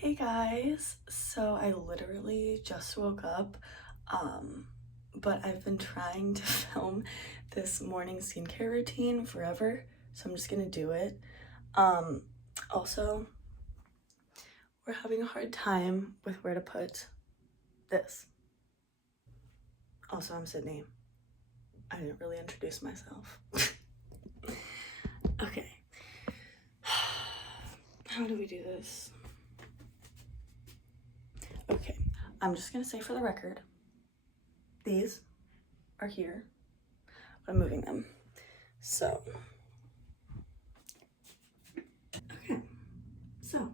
Hey guys, so I literally just woke up, but I've been trying to film this morning skincare routine forever, so I'm just gonna do it. Um, Also, we're having a hard time with where to put this. Also, I'm Sydney. I didn't really introduce myself. Okay. How do we do this? Okay, I'm just gonna say for the record, these are here. I'm moving them. So, okay. So,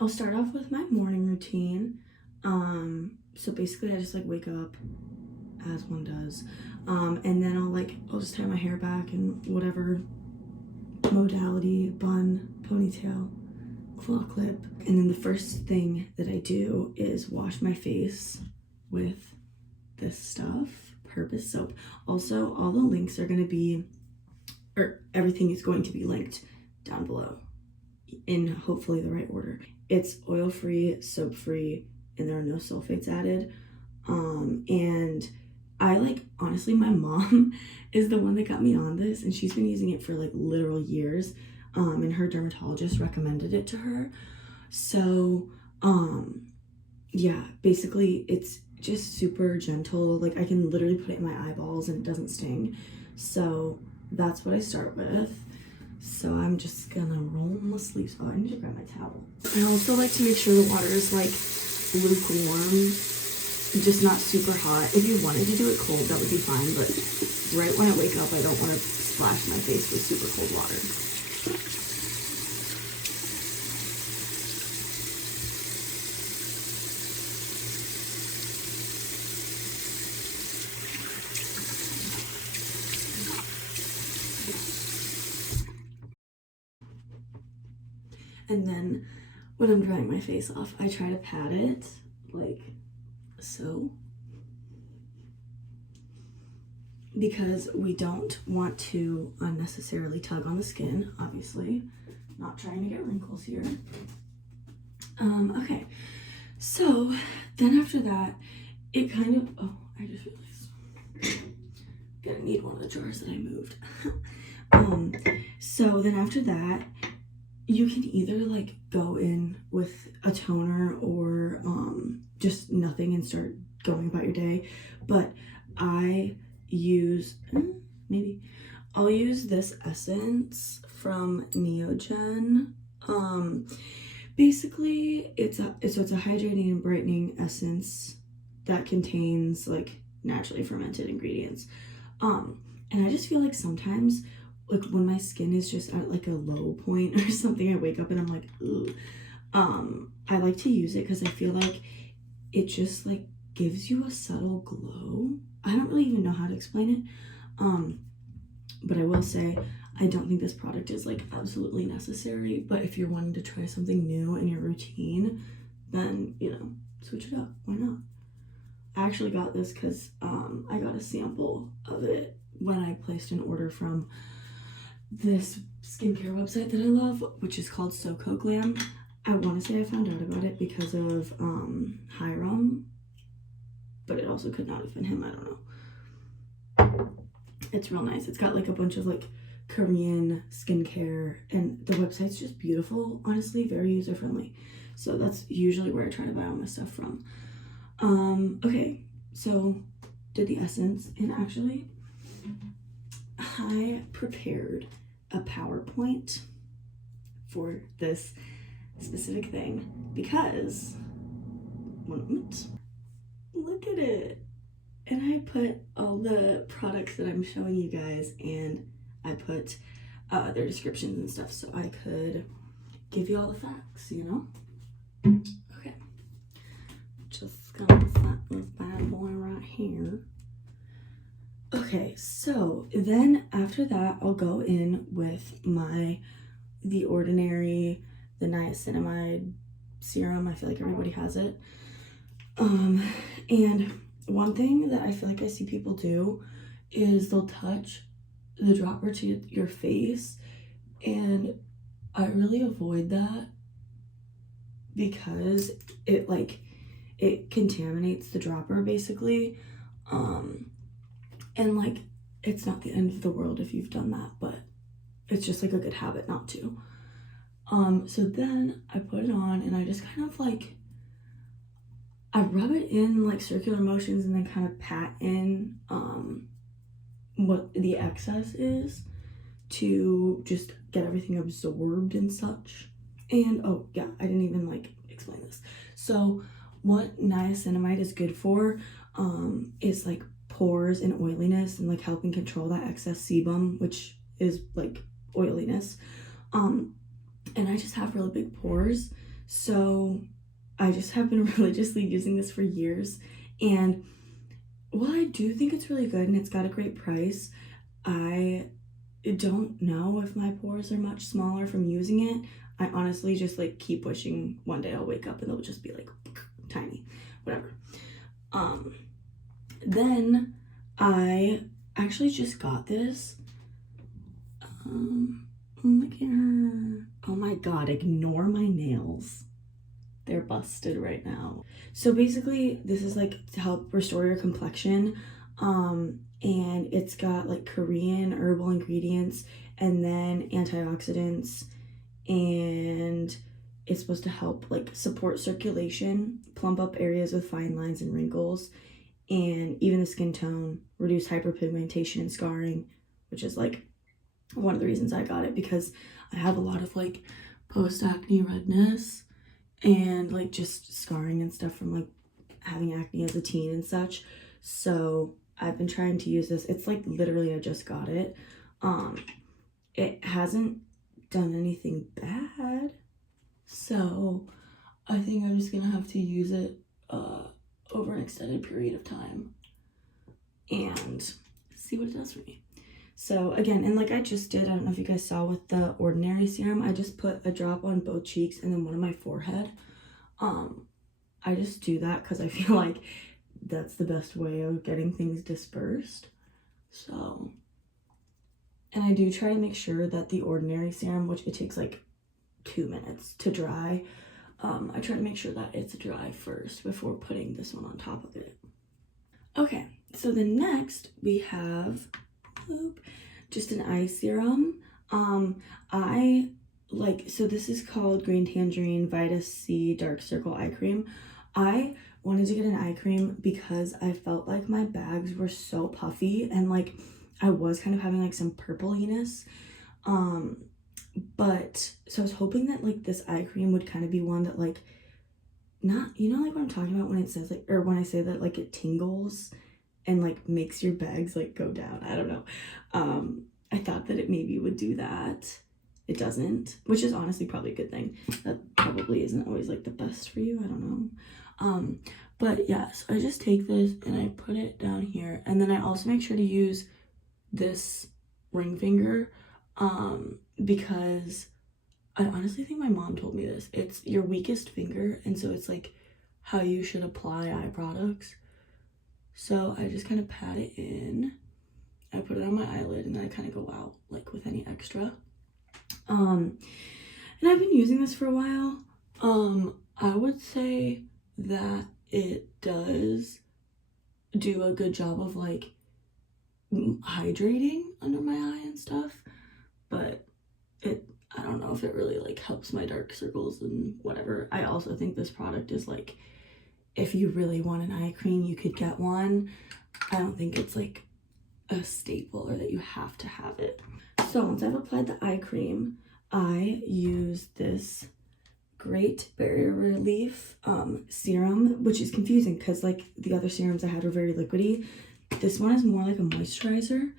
I'll start off with my morning routine. So basically I just like wake up as one does. And then I'll just tie my hair back in whatever modality, bun, ponytail, claw clip. And then the first thing that I do is wash my face with this stuff, Purpose soap. Also, all the links are going to be, or everything is going to be linked down below in hopefully the right order. It's oil-free, soap-free, and there are no sulfates added. And I honestly, my mom is the one that got me on this, and she's been using it for like literal years. And her dermatologist recommended it to her. So, yeah, basically it's just super gentle. Like I can literally put it in my eyeballs and it doesn't sting. So that's what I start with. So I'm just gonna roll my sleeves. Oh, I need to grab my towel. I also like to make sure the water is like lukewarm, just not super hot. If you wanted to do it cold, that would be fine, but right when I wake up, I don't want to splash my face with super cold water. And then when I'm drying my face off, I try to pat it like so, because we don't want to unnecessarily tug on the skin, obviously. Not trying to get wrinkles here. Okay, so then after that, it kind of, oh, I just realized, gonna need one of the jars that I moved. So then after that, you can either like go in with a toner or just nothing and start going about your day. But I use, I'll use this essence from Neogen. Basically it's a hydrating and brightening essence that contains like naturally fermented ingredients. And I just feel like sometimes like when my skin is just at like a low point or something, I wake up and I'm like, ugh. I like to use it because I feel like it just like gives you a subtle glow. I don't really even know how to explain it. But I will say I don't think this product is like absolutely necessary, but if you're wanting to try something new in your routine, then switch it up. Why not? I actually got this because I got a sample of it when I placed an order from this skincare website that I love, which is called SoCo Glam. I want to say I found out about it because of Hiram, but it also could not have been him. I don't know. It's real nice. It's got like a bunch of like Korean skincare, and the website's just beautiful. Honestly, very user friendly. So that's usually where I try to buy all my stuff from. Okay, so did the essence, and actually I prepared a PowerPoint for this specific thing because, look at it. And I put all the products that I'm showing you guys, and I put their descriptions and stuff so I could give you all the facts, Okay. Just gonna set this bad boy right here. Okay, so then after that, I'll go in with The Ordinary, the niacinamide serum. I feel like everybody has it. And one thing that I feel like I see people do is they'll touch the dropper to your face, and I really avoid that because it like it contaminates the dropper basically. And like it's not the end of the world if you've done that, but it's just like a good habit not to. So then I put it on and I just kind of like I rub it in like circular motions and then kind of pat in what the excess is to just get everything absorbed and such. And oh yeah, I didn't even like explain this. So what niacinamide is good for is like pores and oiliness and like helping control that excess sebum, which is like oiliness. And I just have really big pores, so I just have been religiously using this for years. And while I do think it's really good and it's got a great price, I don't know if my pores are much smaller from using it. I honestly just like keep wishing one day I'll wake up and they'll just be like tiny, whatever. Then I actually just got this. Look at her. Oh my god, ignore my nails. They're busted right now. So basically, this is like to help restore your complexion. And it's got like Korean herbal ingredients and then antioxidants, and it's supposed to help like support circulation, plump up areas with fine lines and wrinkles, and even the skin tone, reduce hyperpigmentation and scarring, which is like one of the reasons I got it, because I have a lot of like post-acne redness and like just scarring and stuff from like having acne as a teen and such. So I've been trying to use this. It's like literally I just got it. It hasn't done anything bad, so I think I'm just gonna have to use it over an extended period of time and see what it does for me. So again, and like I just did, I don't know if you guys saw with the Ordinary serum, I just put a drop on both cheeks and then one on my forehead. I just do that because I feel like that's the best way of getting things dispersed. So, and I do try to make sure that the Ordinary serum, which it takes like 2 minutes to dry, I try to make sure that it's dry first before putting this one on top of it. Okay, so then next we have just an eye serum. So this is called Green Tangerine Vita C Dark Circle Eye Cream. I wanted to get an eye cream because I felt like my bags were so puffy and like I was kind of having like some purpliness. But so I was hoping that like this eye cream would kind of be one that like, not, you know, like what I'm talking about when it says like, or when I say that like it tingles and like makes your bags like go down. I don't know. I thought that it maybe would do that. It doesn't, which is honestly probably a good thing. That probably isn't always like the best for you. I don't know. But yeah, so I just take this and I put it down here, and then I also make sure to use this ring finger, because I honestly think my mom told me this. It's your weakest finger, and so it's like how you should apply eye products. So I just kind of pat it in. I put it on my eyelid and then I kind of go out like with any extra. And I've been using this for a while. I would say that it does do a good job of like hydrating under my eye and stuff, but I don't know if it really like helps my dark circles and whatever. I also think this product is like, if you really want an eye cream, you could get one. I don't think it's like a staple or that you have to have it. So once I've applied the eye cream, I use this Great Barrier Relief serum, which is confusing because like the other serums I had were very liquidy. This one is more like a moisturizer.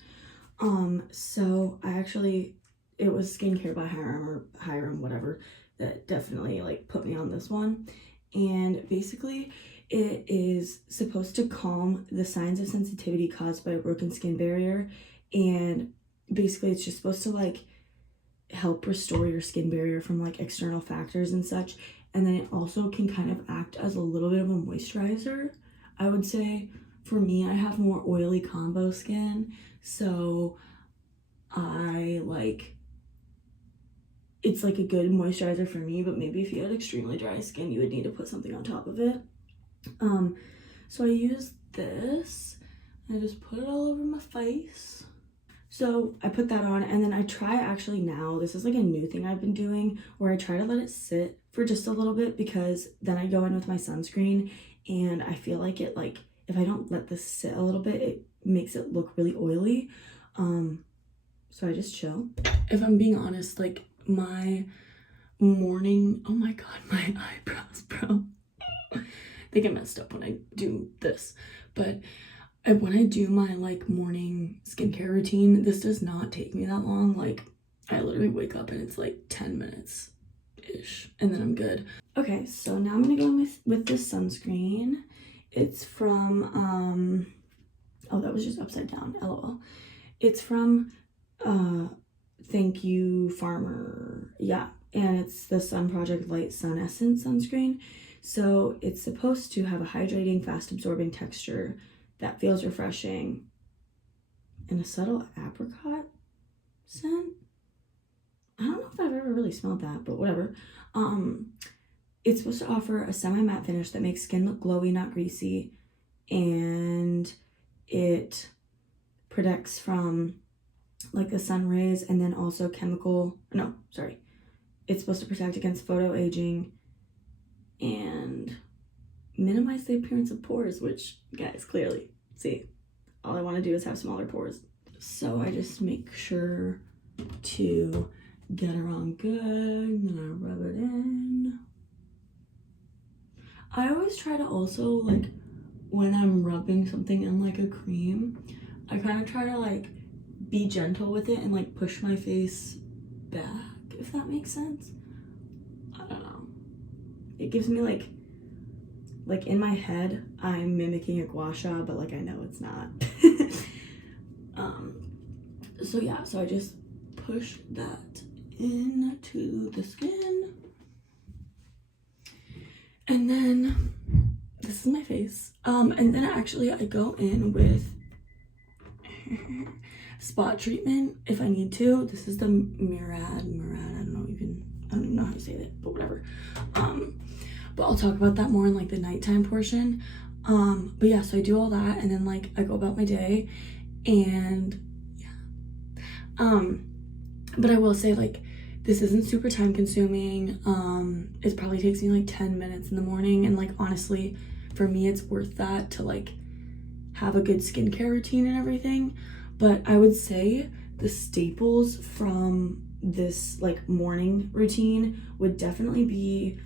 So I actually, it was Skincare by Hiram, whatever, that definitely like put me on this one. And basically it is supposed to calm the signs of sensitivity caused by a broken skin barrier, and basically it's just supposed to like help restore your skin barrier from like external factors and such. And then it also can kind of act as a little bit of a moisturizer. I would say for me, I have more oily combo skin, so I like it's like a good moisturizer for me, but maybe if you had extremely dry skin, you would need to put something on top of it. So I use this. I just put it all over my face. So I put that on, and then I try actually now, this is like a new thing I've been doing, where I try to let it sit for just a little bit, because then I go in with my sunscreen and I feel like it, like, if I don't let this sit a little bit, it makes it look really oily. So I just chill. If I'm being honest, like my morning, oh my god, my eyebrows, bro. They get messed up when I do this, but when I do my like morning skincare routine, this does not take me that long. Like I literally wake up and it's like 10 minutes ish, and then I'm good. Okay, so now I'm gonna go with this sunscreen. It's from oh, that was just upside down, lol. It's from Thank You Farmer, yeah, and it's the Sun Project Light Sun Essence sunscreen. So it's supposed to have a hydrating, fast absorbing texture that feels refreshing, and a subtle apricot scent. I don't know if I've ever really smelled that, but whatever. It's supposed to offer a semi-matte finish that makes skin look glowy, not greasy, and it protects from like the sun rays, and then also it's supposed to protect against photo aging and minimize the appearance of pores, which, guys, clearly, see, all I want to do is have smaller pores. So I just make sure to get it on good, then I rub it in. I always try to also, like, when I'm rubbing something in like a cream, I kind of try to like be gentle with it and like push my face back, if that makes sense. I don't know. It gives me like in my head, I'm mimicking a gua sha, but like I know it's not. So yeah, so I just push that into the skin. And then this is my face. And then actually I go in with spot treatment if I need to. This is the Murad, I don't even know how to say it, but whatever. But I'll talk about that more in like the nighttime portion. But yeah, so I do all that, and then like I go about my day, and yeah. But I will say, like, this isn't super time consuming. It probably takes me like 10 minutes in the morning, and like honestly, for me it's worth that to like have a good skincare routine and everything. But I would say the staples from this like morning routine would definitely be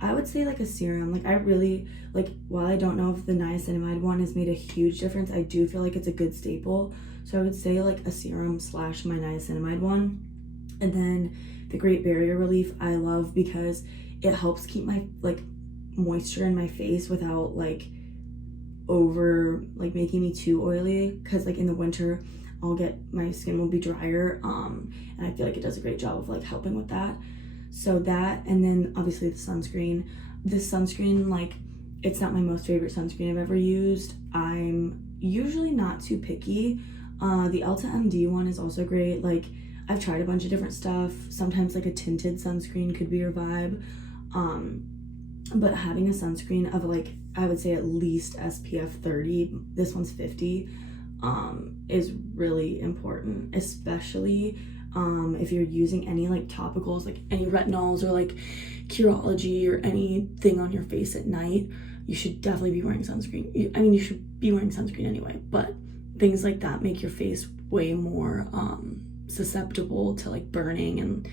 I would say like a serum. Like I really like, while I don't know if the niacinamide one has made a huge difference, I do feel like it's a good staple. So I would say like a serum / my niacinamide one. And then the Great Barrier Relief I love because it helps keep my like moisture in my face without like over like making me too oily, because like in the winter my skin will be drier, and I feel like it does a great job of like helping with that. So that, and then obviously the sunscreen. This sunscreen, like, it's not my most favorite sunscreen I've ever used. I'm usually not too picky. The Elta MD one is also great. Like, I've tried a bunch of different stuff. Sometimes like a tinted sunscreen could be your vibe. But having a sunscreen of like, I would say at least SPF 30, this one's 50, is really important, especially if you're using any like topicals, like any retinols or like Curology or anything on your face at night. You should definitely be wearing sunscreen. I mean, you should be wearing sunscreen anyway, but things like that make your face way more susceptible to like burning and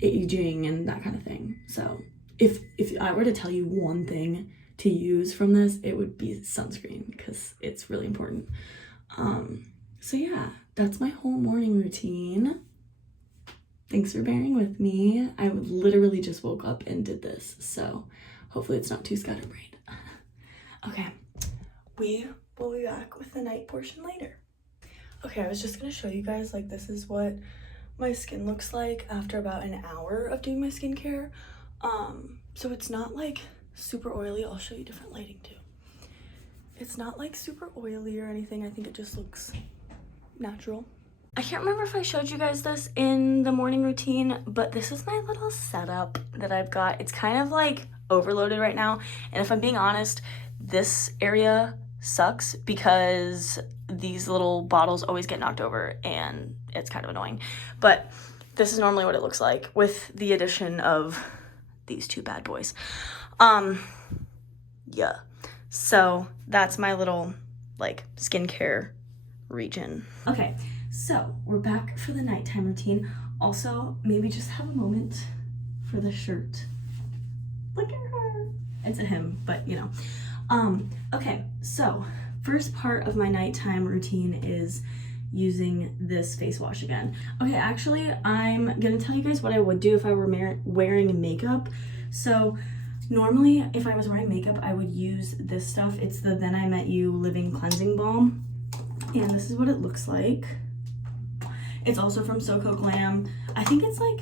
aging and that kind of thing. So if I were to tell you one thing to use from this, it would be sunscreen, because it's really important. So yeah, that's my whole morning routine. Thanks for bearing with me. I literally just woke up and did this, so hopefully it's not too scatterbrained. Okay, we will be back with the night portion later. Okay, I was just gonna show you guys, like, this is what my skin looks like after about an hour of doing my skincare. So it's not like super oily. I'll show you different lighting too. It's not like super oily or anything. I think it just looks natural. I can't remember if I showed you guys this in the morning routine, but this is my little setup that I've got. It's kind of like overloaded right now, and if I'm being honest, this area sucks because these little bottles always get knocked over and it's kind of annoying. But this is normally what it looks like with the addition of these two bad boys. Yeah. So that's my little like skincare region. Okay, so we're back for the nighttime routine. Also, maybe just have a moment for the shirt. Look at her. It's a him, but you know. Okay, so first part of my nighttime routine is using this face wash again. Okay, actually, I'm gonna tell you guys what I would do if I were wearing makeup. So normally, if I was wearing makeup, I would use this stuff. It's the Then I Met You Living Cleansing Balm. And this is what it looks like. It's also from SoCo Glam. I think it's like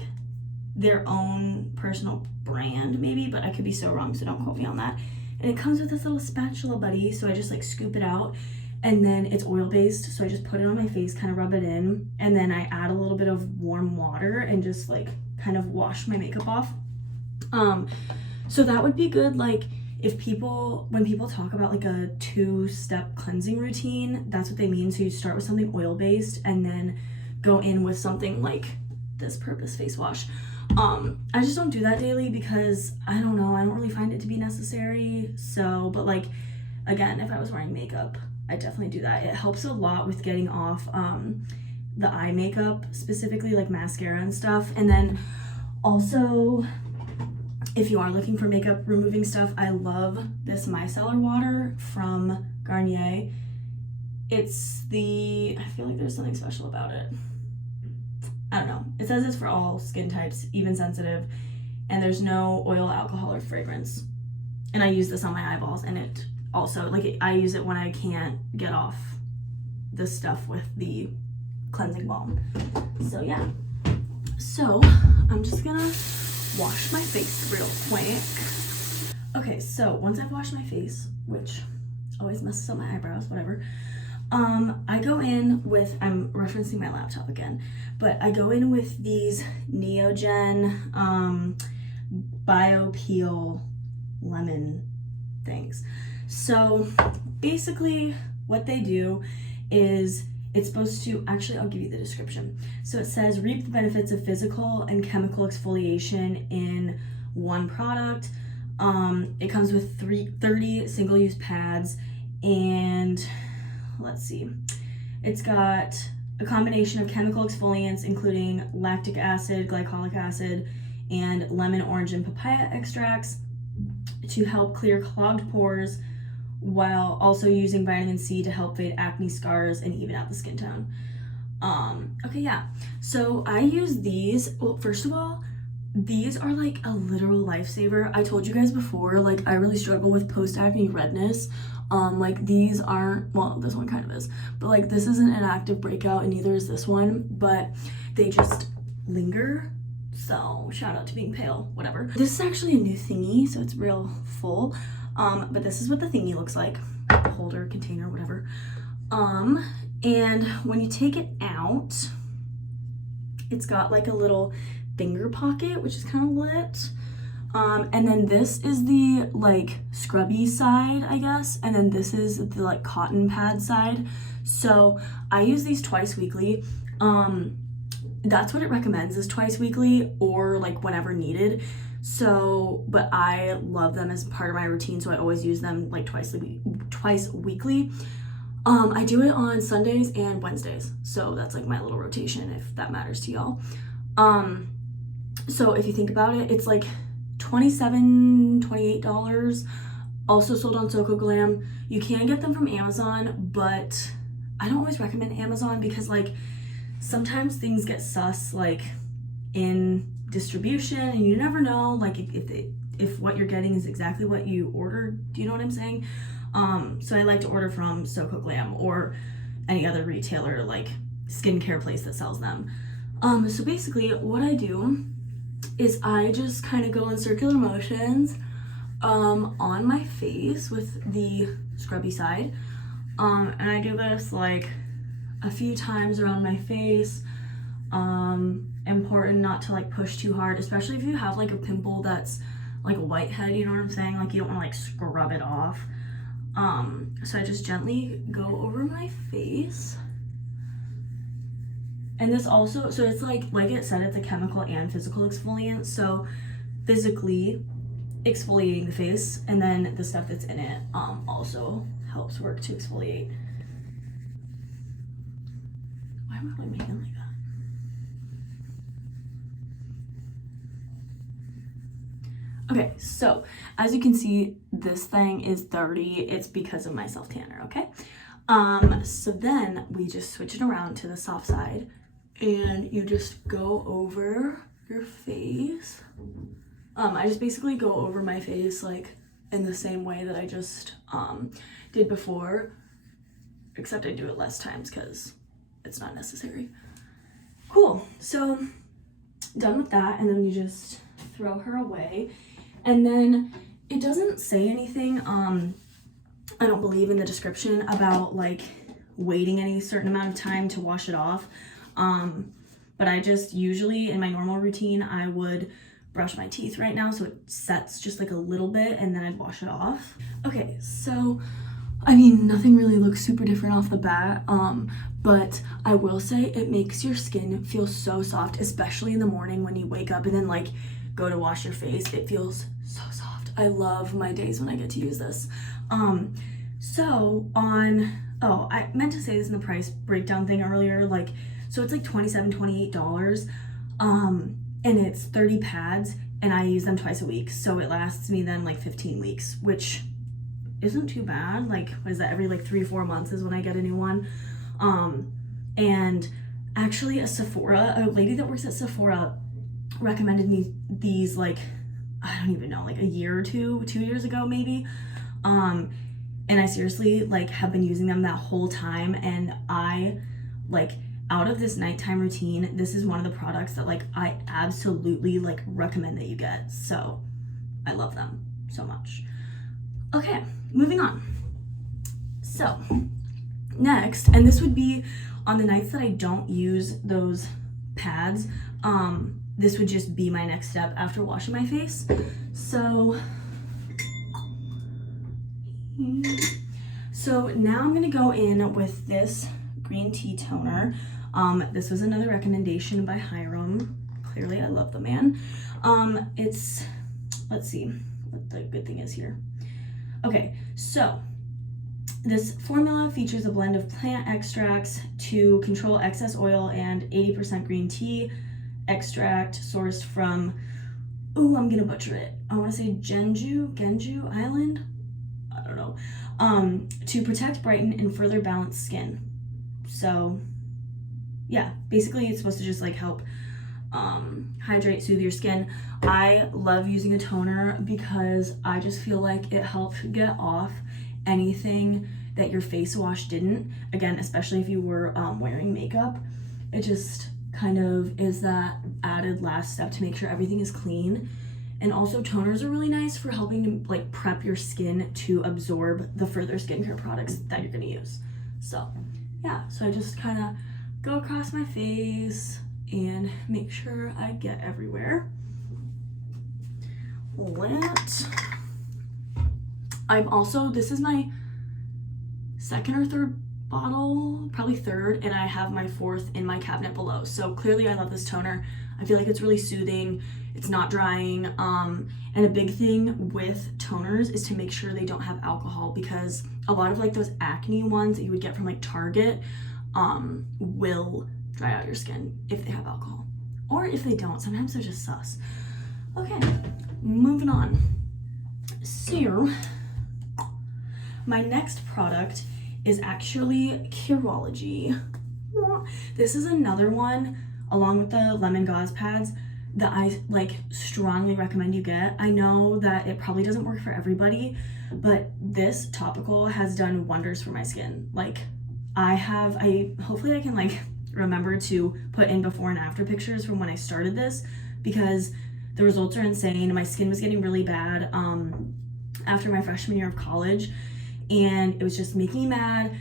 their own personal brand maybe, but I could be so wrong, so don't quote me on that. And it comes with this little spatula buddy, so I just like scoop it out, and then it's oil based, so I just put it on my face, kind of rub it in, and then I add a little bit of warm water and just like kind of wash my makeup off. So that would be good, like when people talk about like a 2-step cleansing routine, that's what they mean. So you start with something oil based and then go in with something like this Purpose face wash. I just don't do that daily because I don't know, I don't really find it to be necessary. So, but like, again, if I was wearing makeup, I definitely do that. It helps a lot with getting off the eye makeup, specifically like mascara and stuff. And then also, if you are looking for makeup removing stuff, I love this micellar water from Garnier. I feel like there's something special about it. I don't know. It says it's for all skin types, even sensitive, and there's no oil, alcohol, or fragrance. And I use this on my eyeballs, and it also, like, I use it when I can't get off the stuff with the cleansing balm. So yeah. So I'm just gonna wash my face real quick. Okay, so once I've washed my face, which always messes up my eyebrows, whatever, I go in with, I'm referencing my laptop again, but I go in with these Neogen Bio Peel lemon things. So basically what they do is it's supposed to, actually I'll give you the description. So it says reap the benefits of physical and chemical exfoliation in one product. It comes with 30 single-use pads, and let's see, it's got a combination of chemical exfoliants including lactic acid, glycolic acid, and lemon, orange, and papaya extracts to help clear clogged pores, while also using vitamin C to help fade acne scars and even out the skin tone. Okay, yeah, so I use these. Well, first of all, these are like a literal lifesaver. I told you guys before, like I really struggle with post-acne redness. Like these aren't, well, this one kind of is, but like this isn't an active breakout and neither is this one, but they just linger. So shout out to being pale, whatever. This is actually a new thingy, so it's real full. But this is what the thingy looks like, holder, container, whatever. And when you take it out, it's got like a little finger pocket, which is kind of lit. And then this is the like scrubby side, I guess. And then this is the like cotton pad side. So I use these twice weekly. That's what it recommends, is twice weekly or like whenever needed. So, but I love them as part of my routine, so I always use them like twice weekly. I do it on Sundays and Wednesdays, so that's like my little rotation if that matters to y'all. So if you think about it, it's like $28, also sold on SoCo Glam. You can get them from Amazon, but I don't always recommend Amazon because like sometimes things get sus like in distribution and you never know like if what you're getting is exactly what you ordered. Do you know what I'm saying? So I like to order from SoCo Glam or any other retailer like skincare place that sells them. So basically what I do is I just kind of go in circular motions on my face with the scrubby side, and I do this like a few times around my face. Important not to like push too hard, especially if you have like a pimple that's like a whitehead, you know what I'm saying? Like you don't want to like scrub it off. So I just gently go over my face. And this also, so it's like it said, it's a chemical and physical exfoliant. So physically exfoliating the face, and then the stuff that's in it also helps work to exfoliate. Why am I really making like that? Okay, so as you can see, this thing is 30. It's because of my self tanner, okay? So then we just switch it around to the soft side, and you just go over your face. I just basically go over my face like in the same way that I just did before, except I do it less times because it's not necessary. Cool, so done with that, and then you just throw her away. And then it doesn't say anything, I don't believe, in the description about like waiting any certain amount of time to wash it off. But I just usually in my normal routine, I would brush my teeth right now so it sets just like a little bit, and then I'd wash it off. Okay, so I mean, nothing really looks super different off the bat, but I will say it makes your skin feel so soft, especially in the morning when you wake up and then like go to wash your face. It feels so soft. I love my days when I get to use this. So I meant to say this in the price breakdown thing earlier, like, so it's like $27, $28, and it's 30 pads, and I use them twice a week, so it lasts me then like 15 weeks, which isn't too bad. Like, what is that, every like 3-4 months is when I get a new one. And actually a lady that works at Sephora recommended me these like, I don't even know, like a year or 2 years ago maybe. And I seriously like have been using them that whole time, and I like, out of this nighttime routine, this is one of the products that like I absolutely like recommend that you get. So I love them so much. Okay, moving on. So next, and this would be on the nights that I don't use those pads, this would just be my next step after washing my face. So now I'm gonna go in with this green tea toner. This was another recommendation by Hiram. Clearly I love the man. Let's see what the good thing is here. Okay, so this formula features a blend of plant extracts to control excess oil and 80% green tea extract sourced from, I'm gonna butcher it, I want to say Genju Island, I don't know, to protect, brighten, and further balance skin. So yeah, basically it's supposed to just like help hydrate, soothe your skin. I love using a toner because I just feel like it helps get off anything that your face wash didn't. Again, especially if you were wearing makeup, it just kind of is that added last step to make sure everything is clean. And also toners are really nice for helping to like prep your skin to absorb the further skincare products that you're gonna use. So yeah, so I just kind of go across my face and make sure I get everywhere. This is my second or third bottle, probably third, and I have my fourth in my cabinet below. So clearly I love this toner. I feel like it's really soothing, it's not drying, and a big thing with toners is to make sure they don't have alcohol, because a lot of like those acne ones that you would get from like Target will dry out your skin if they have alcohol, or if they don't, sometimes they're just sus. Okay, moving on. So my next product is actually Curology. This is another one, along with the lemon gauze pads, that I like strongly recommend you get. I know that it probably doesn't work for everybody, but this topical has done wonders for my skin. Like hopefully I can like remember to put in before and after pictures from when I started this, because the results are insane. My skin was getting really bad after my freshman year of college, and it was just making me mad.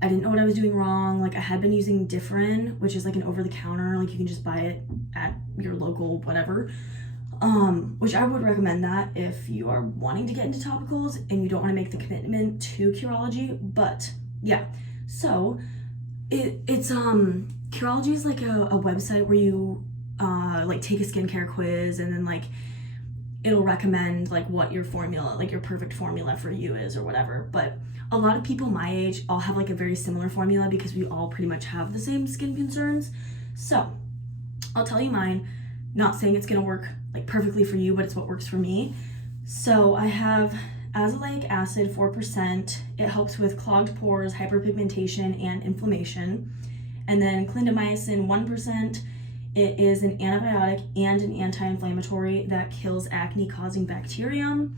I didn't know what I was doing wrong. Like I had been using Differin, which is like an over-the-counter, like you can just buy it at your local whatever, which I would recommend that if you are wanting to get into topicals and you don't want to make the commitment to Curology. But yeah, so it's Curology is like a website where you like take a skincare quiz, and then like it'll recommend like what your formula, like your perfect formula for you is or whatever. But a lot of people my age all have like a very similar formula because we all pretty much have the same skin concerns. So I'll tell you mine, not saying it's gonna work like perfectly for you, but it's what works for me. So I have azelaic acid 4%. It helps with clogged pores, hyperpigmentation, and inflammation. And then clindamycin 1%. It is an antibiotic and an anti-inflammatory that kills acne-causing bacterium.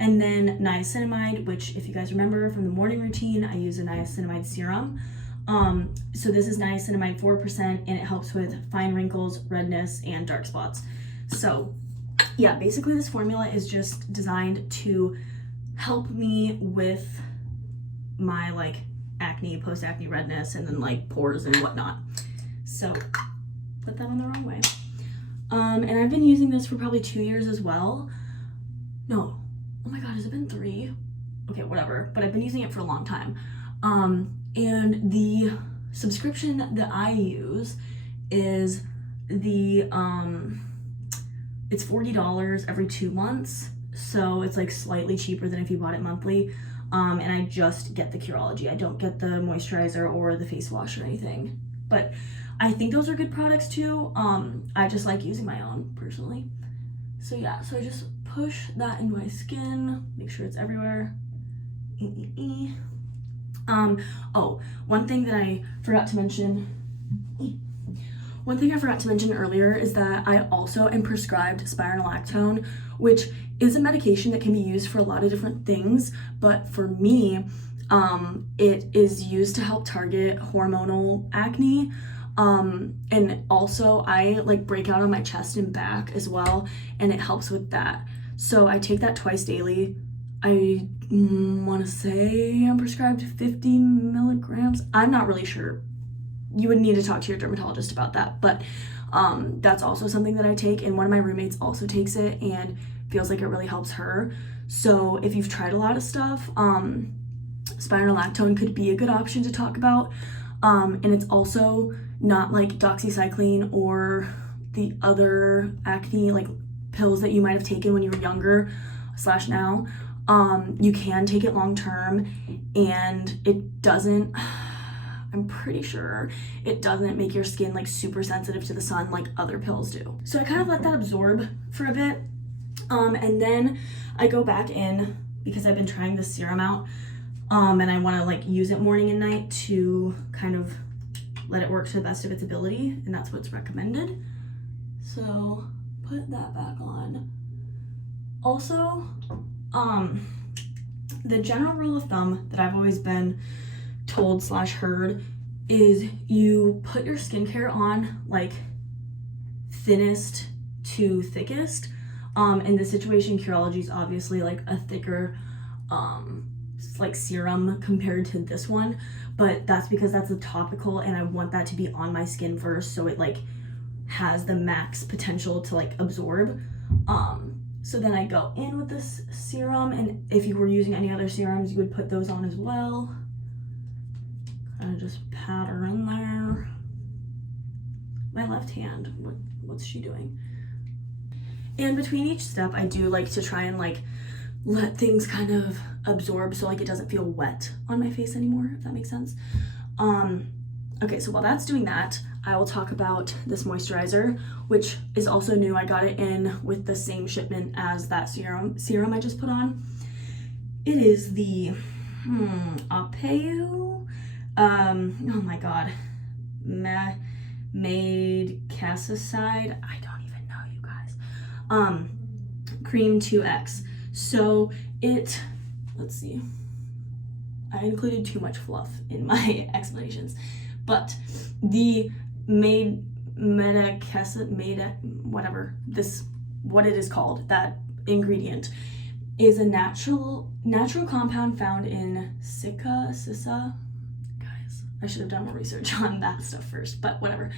And then niacinamide, which if you guys remember from the morning routine, I use a niacinamide serum. So this is niacinamide 4%, and it helps with fine wrinkles, redness, and dark spots. So yeah, basically this formula is just designed to help me with my like acne, post-acne redness, and then like pores and whatnot. So put that on the wrong way. And I've been using this for probably 2 years as well. No, oh my God, has it been 3? Okay, whatever, but I've been using it for a long time. And the subscription that I use is the, it's $40 every 2 months. So it's like slightly cheaper than if you bought it monthly. And I just get the Curology. I don't get the moisturizer or the face wash or anything. But I think those are good products too. I just like using my own personally. So yeah, so I just push that into my skin, make sure it's everywhere. Oh, one thing I forgot to mention earlier is that I also am prescribed spironolactone, which is a medication that can be used for a lot of different things, but for me, it is used to help target hormonal acne. And also I like break out on my chest and back as well, and it helps with that. So I take that twice daily. I want to say I'm prescribed 50 milligrams. I'm not really sure. You would need to talk to your dermatologist about that, but that's also something that I take, and one of my roommates also takes it and feels like it really helps her. So if you've tried a lot of stuff, spironolactone could be a good option to talk about. And it's also not like doxycycline or the other acne like pills that you might have taken when you were younger / now. You can take it long term, and it doesn't, I'm pretty sure it doesn't make your skin like super sensitive to the sun like other pills do. So I kind of let that absorb for a bit. And then I go back in because I've been trying this serum out. And I want to like use it morning and night to kind of let it work to the best of its ability, and that's what's recommended. So put that back on. Also, the general rule of thumb that I've always been told / heard is you put your skincare on like thinnest to thickest. In this situation, Curology is obviously like a thicker like serum compared to this one, but that's because that's a topical and I want that to be on my skin first, so it like has the max potential to like absorb. So then I go in with this serum, and if you were using any other serums, you would put those on as well. Kind of just pat her in there. My left hand, what's she doing? And between each step, I do like to try and like let things kind of absorb so like it doesn't feel wet on my face anymore, if that makes sense. Okay, so while that's doing that, I will talk about this moisturizer, which is also new. I got it in with the same shipment as that serum I just put on. It is the Apeu, oh my god, made Cassicide, I don't even know, you guys. Cream 2X. So it, let's see, I included too much fluff in my explanations, but the what it is called, that ingredient is a natural compound found in sissa, guys, I should have done more research on that stuff first, but whatever.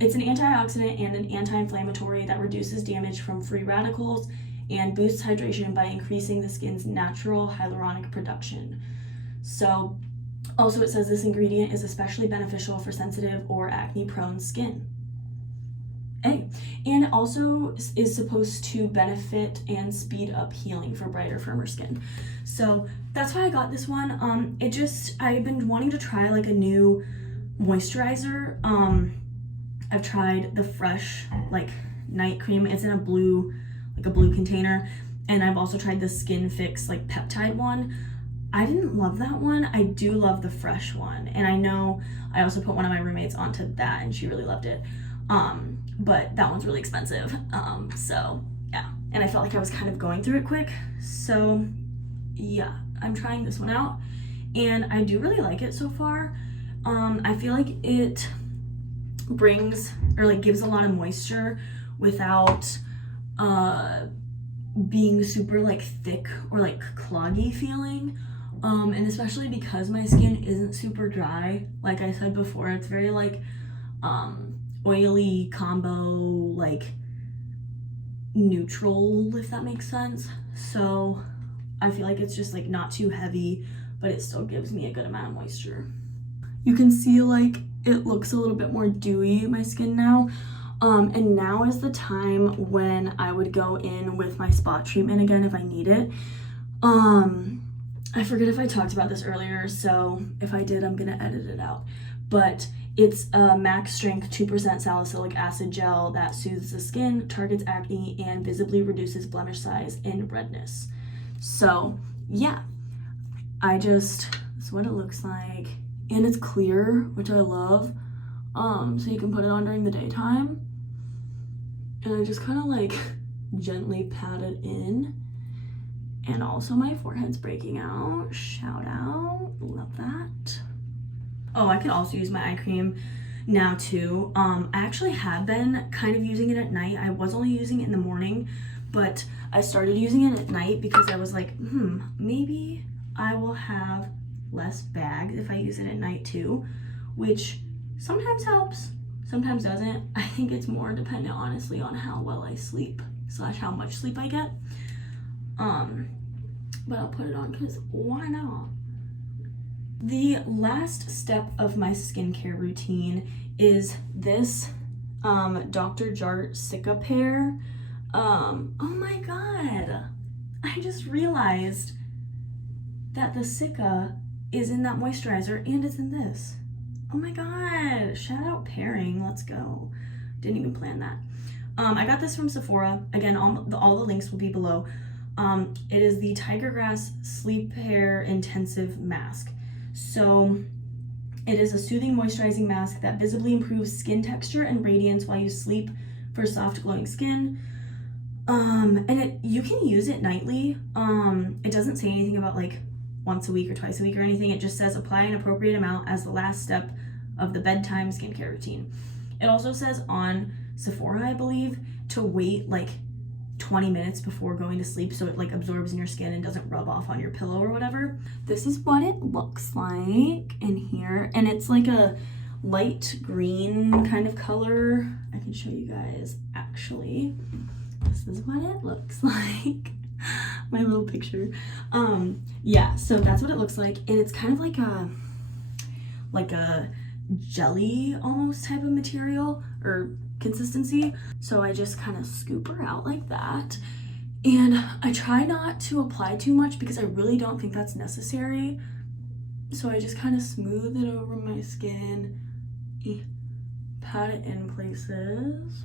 It's an antioxidant and an anti-inflammatory that reduces damage from free radicals and boosts hydration by increasing the skin's natural hyaluronic production. So also it says this ingredient is especially beneficial for sensitive or acne-prone skin. And it also is supposed to benefit and speed up healing for brighter, firmer skin. So that's why I got this one. I've been wanting to try like a new moisturizer. I've tried the Fresh like night cream. It's in a blue container. And I've also tried the Skin Fix like peptide one. I didn't love that one. I do love the Fresh one. And I know I also put one of my roommates onto that and she really loved it. But that one's really expensive. So yeah, and I felt like I was kind of going through it quick. So yeah, I'm trying this one out and I do really like it so far. I feel like it brings or like gives a lot of moisture without being super like thick or like cloggy feeling. And especially because my skin isn't super dry, like I said before, it's very like oily combo, like neutral, if that makes sense. So I feel like it's just like not too heavy, but it still gives me a good amount of moisture. You can see like it looks a little bit more dewy in my skin now. And now is the time when I would go in with my spot treatment again if I need it. I forget if I talked about this earlier, so if I did, I'm gonna edit it out. But it's a max strength 2% salicylic acid gel that soothes the skin, targets acne, and visibly reduces blemish size and redness. So yeah, this is what it looks like. And it's clear, which I love. So you can put it on during the daytime. And I just kind of like gently pat it in. And also my forehead's breaking out. Shout out, love that. Oh, I could also use my eye cream now too. I actually have been kind of using it at night. I was only using it in the morning, but I started using it at night because I was like, maybe I will have less bags if I use it at night too, which sometimes helps, sometimes doesn't. I think it's more dependent honestly on how well I sleep / how much sleep I get. But I'll put it on because why not? The last step of my skincare routine is this Dr. Jart Cicapair. Oh my god, I just realized that the Cica is in that moisturizer and it's in this. Oh my god, shout out pairing, let's go. Didn't even plan that. I got this from Sephora. Again, all the links will be below. It is the Tiger Grass Sleep Hair Intensive Mask. So it is a soothing moisturizing mask that visibly improves skin texture and radiance while you sleep for soft glowing skin. And you can use it nightly. It doesn't say anything about like once a week or twice a week or anything. It just says apply an appropriate amount as the last step of the bedtime skincare routine. It also says on Sephora, I believe, to wait like 20 minutes before going to sleep so it like absorbs in your skin and doesn't rub off on your pillow or whatever. This is what it looks like in here, and it's like a light green kind of color. I can show you guys actually. This is what it looks like. My little picture. Yeah, so that's what it looks like, and it's kind of like a jelly almost type of material or consistency. So I just kind of scoop her out like that, and I try not to apply too much because I really don't think that's necessary. So I just kind of smooth it over my skin, pat it in places.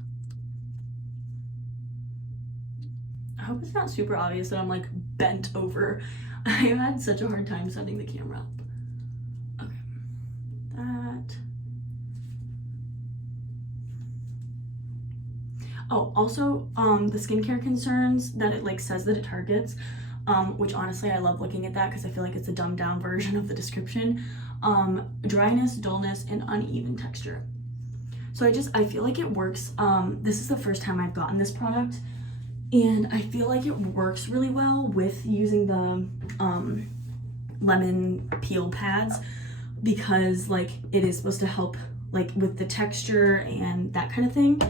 I hope it's not super obvious that I'm like bent over. I've had such a hard time setting the camera up. Okay, that. Oh, also, the skincare concerns that it like says that it targets, which honestly I love looking at that because I feel like it's a dumbed down version of the description. Dryness, dullness, and uneven texture. So I feel like it works. This is the first time I've gotten this product, and I feel like it works really well with using the lemon peel pads. because like it is supposed to help like with the texture and that kind of thing.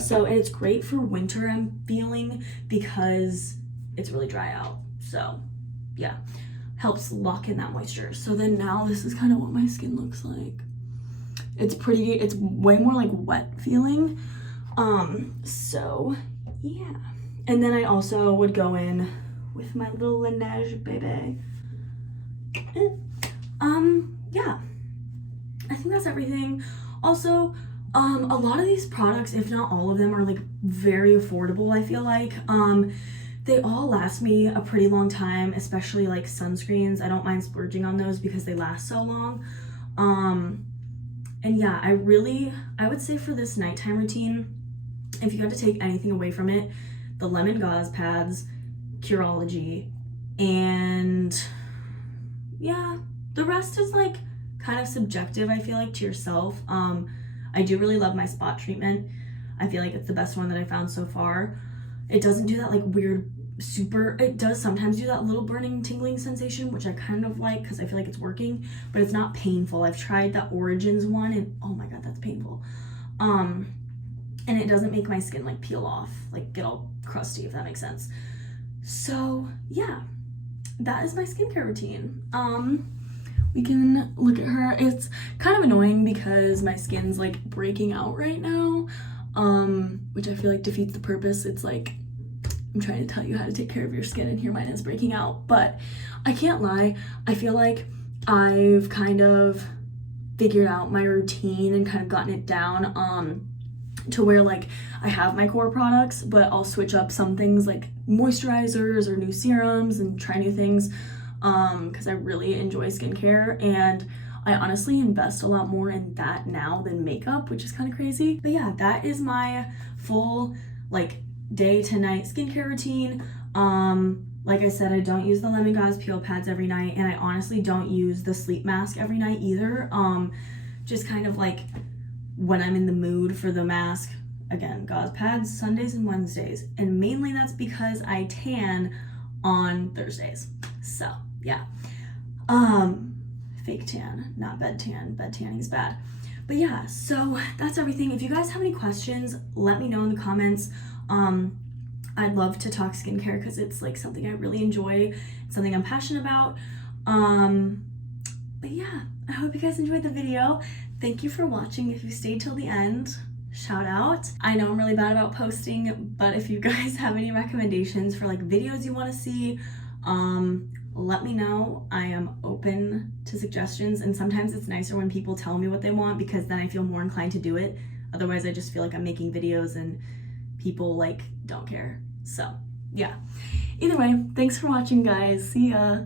So, and it's great for winter, I'm feeling, because it's really dry out. So yeah, helps lock in that moisture. So then now this is kind of what my skin looks like. It's pretty, it's way more like wet feeling. So yeah. And then I also would go in with my little Laneige baby. Yeah, I think that's everything. Also, a lot of these products, if not all of them, are like very affordable, I feel like. They all last me a pretty long time, especially like sunscreens. I don't mind splurging on those because they last so long. And yeah, I would say for this nighttime routine, if you had to take anything away from it, the lemon gauze pads, Curology, and yeah, the rest is like kind of subjective, I feel like, to yourself. I do really love my spot treatment. I feel like it's the best one that I found so far. It doesn't do that like weird it does sometimes do that little burning tingling sensation, which I kind of like because I feel like it's working, but it's not painful. I've tried that Origins one and oh my god, that's painful. And it doesn't make my skin like peel off, like get all crusty, if that makes sense. So yeah, that is my skincare routine. We can look at her. It's kind of annoying because my skin's like breaking out right now, which I feel like defeats the purpose. It's like I'm trying to tell you how to take care of your skin and here mine is breaking out. But I can't lie, I feel like I've kind of figured out my routine and kind of gotten it down to where like I have my core products, but I'll switch up some things like moisturizers or new serums and try new things because I really enjoy skincare, and I honestly invest a lot more in that now than makeup, which is kind of crazy. But yeah, that is my full like day to night skincare routine. Like I said, I don't use the lemon gauze peel pads every night, and I honestly don't use the sleep mask every night either. Just kind of like when I'm in the mood for the mask. Again, gauze pads Sundays and Wednesdays, and mainly that's because I tan on Thursdays. So yeah, fake tan, not bed tan. Bed tanning is bad. But yeah, so that's everything. If you guys have any questions, let me know in the comments. I'd love to talk skincare because it's like something I really enjoy, something I'm passionate about. But yeah, I hope you guys enjoyed the video. Thank you for watching. If you stayed till the end, shout out. I know I'm really bad about posting, but if you guys have any recommendations for like videos you want to see, let me know. I am open to suggestions, and sometimes it's nicer when people tell me what they want because then I feel more inclined to do it. Otherwise, I just feel like I'm making videos and people like don't care. So yeah, either way, thanks for watching, guys. See ya.